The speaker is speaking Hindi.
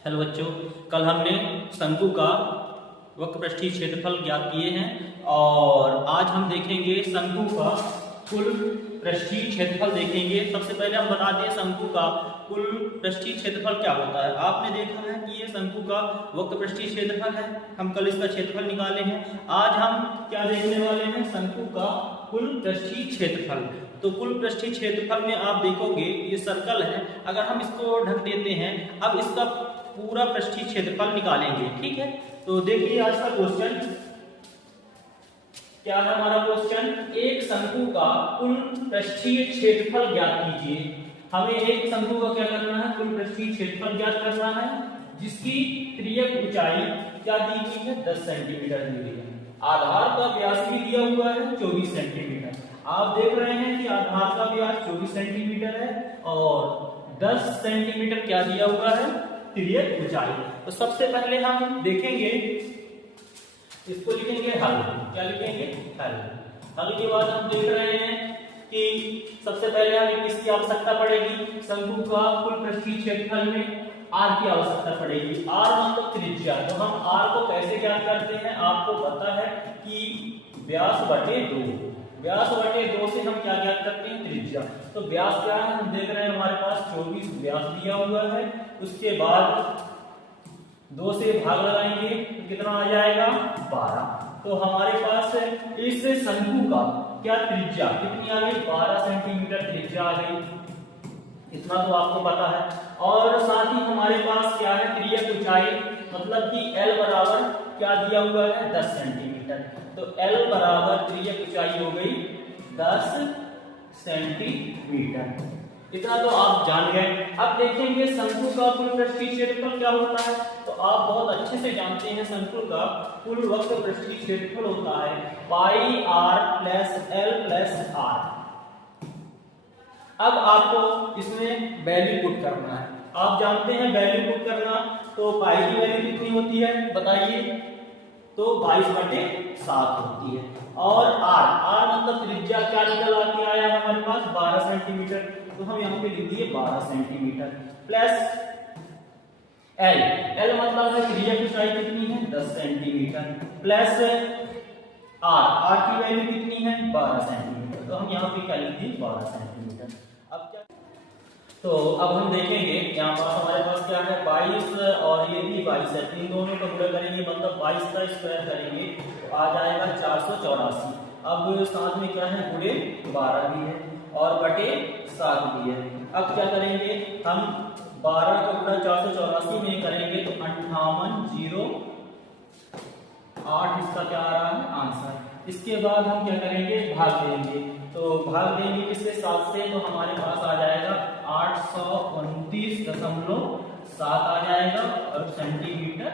हेलो बच्चों, कल हमने शंकु का वक्रपृष्ठीय क्षेत्रफल ज्ञात किए हैं और आज हम देखेंगे शंकु का कुल पृष्ठीय क्षेत्रफल देखेंगे। सबसे पहले हम बता दें शंकु का कुल पृष्ठीय क्षेत्रफल क्या होता है। आपने देखा है कि ये शंकु का वक्रपृष्ठीय क्षेत्रफल है, हम कल इसका क्षेत्रफल निकाले हैं। आज हम क्या देखने वाले हैं, शंकु का कुल पृष्ठीय क्षेत्रफल। तो कुल पृष्ठीय क्षेत्रफल में आप देखोगे ये सर्कल है, अगर हम इसको ढक देते हैं, अब इसका पूरा पृष्ठीय क्षेत्रफल निकालेंगे। ठीक है, तो देखिए आज का क्वेश्चन क्या है। हमारा क्वेश्चन, एक शंकु का कुल पृष्ठीय क्षेत्रफल ज्ञात कीजिए। हमें एक शंकु का क्या करना है, कुल पृष्ठीय क्षेत्रफल ज्ञात करना है, जिसकी तिर्यक ऊंचाई क्या दी गई है, 10 सेंटीमीटर दी गई है। आधार का व्यास भी दिया हुआ है 24 सेंटीमीटर। आप देख रहे हैं कि आधार का व्यास 24 सेंटीमीटर है और 10 सेंटीमीटर क्या दिया हुआ है, तिर्यक ऊंचाई। तो सबसे पहले हम देखेंगे, इसको लिखेंगे हल। क्या लिखेंगे, हल। हल के बाद हम देख रहे हैं कि सबसे पहले हमें किसकी आवश्यकता पड़ेगी, शंकु का कुल पृष्ठीय क्षेत्रफल में आर की आवश्यकता पड़ेगी। आर मतलब त्रिज्या। तो हम आर को कैसे ज्ञात करते हैं, आपको पता है कि व्यास बटे 2। व्यास बटे 2 से हम क्या ज्ञात करते हैं, त्रिज्या। तो व्यास क्या है, हम देख रहे हैं हमारे पास 24 व्यास दिया हुआ है। उसके बाद 2 से भाग लगाएंगे तो कितना आ जाएगा, 12। तो हमारे पास इस शंकु का क्या त्रिज्या कितनी आ गई, 12 सेंटीमीटर त्रिज्या आ गई। इतना तो आपको पता है। और साथ ही हमारे पास क्या है, तिर्यक ऊंचाई, मतलब कि L बराबर क्या दिया हुआ है, 10 सेंटीमीटर। तो L बराबर तिर्यक ऊंचाई हो गई 10 सेंटीमीटर। इतना तो आप जान गए। अब देखेंगे शंकु का कुल पृष्ठीय क्षेत्रफल क्या होता है। तो आप बहुत अच्छे से जानते हैं शंकु का कुल वक्र पृष्ठीय क्षेत्रफल होता है pi R plus L plus R. अब आपको इसमें वैल्यू पुट करना है। आप जानते हैं वैल्यू पुट करना, तो पाई की वैल्यू कितनी होती है बताइए, तो 22/7 होती है। और आर, आर मतलब त्रिज्या क्या निकल आके आया हमारे पास, 12 सेंटीमीटर। तो हम यहाँ पे लिख दिए 12 सेंटीमीटर प्लस एल, एल मतलब है तिर्यक ऊंचाई कितनी है, 10 सेंटीमीटर प्लस आर, आर की वैल्यू कितनी है, 12 सेंटीमीटर। तो हम यहाँ पे क्या लिख दिए, 12 सेंटीमीटर। अब क्या, तो अब हम देखेंगे यहाँ पास हमारे पास क्या है, 22 और ये भी 22 है। इन दोनों को गुणा करेंगे, मतलब 22 का स्क्वायर करेंगे तो आ जाएगा 484। अब साथ में क्या है, गुणे 12 भी है और बटे 7 भी है। अब क्या करेंगे हम, 12 को गुणा 484 में करेंगे तो 5808 इसका क्या आ रहा है, आंसर। इसके बाद हम क्या करेंगे, भाग देंगे। तो भाग देंगे किससे, 7 से, तो हमारे पास आ जाएगा 829.7 आ जाएगा और सेंटीमीटर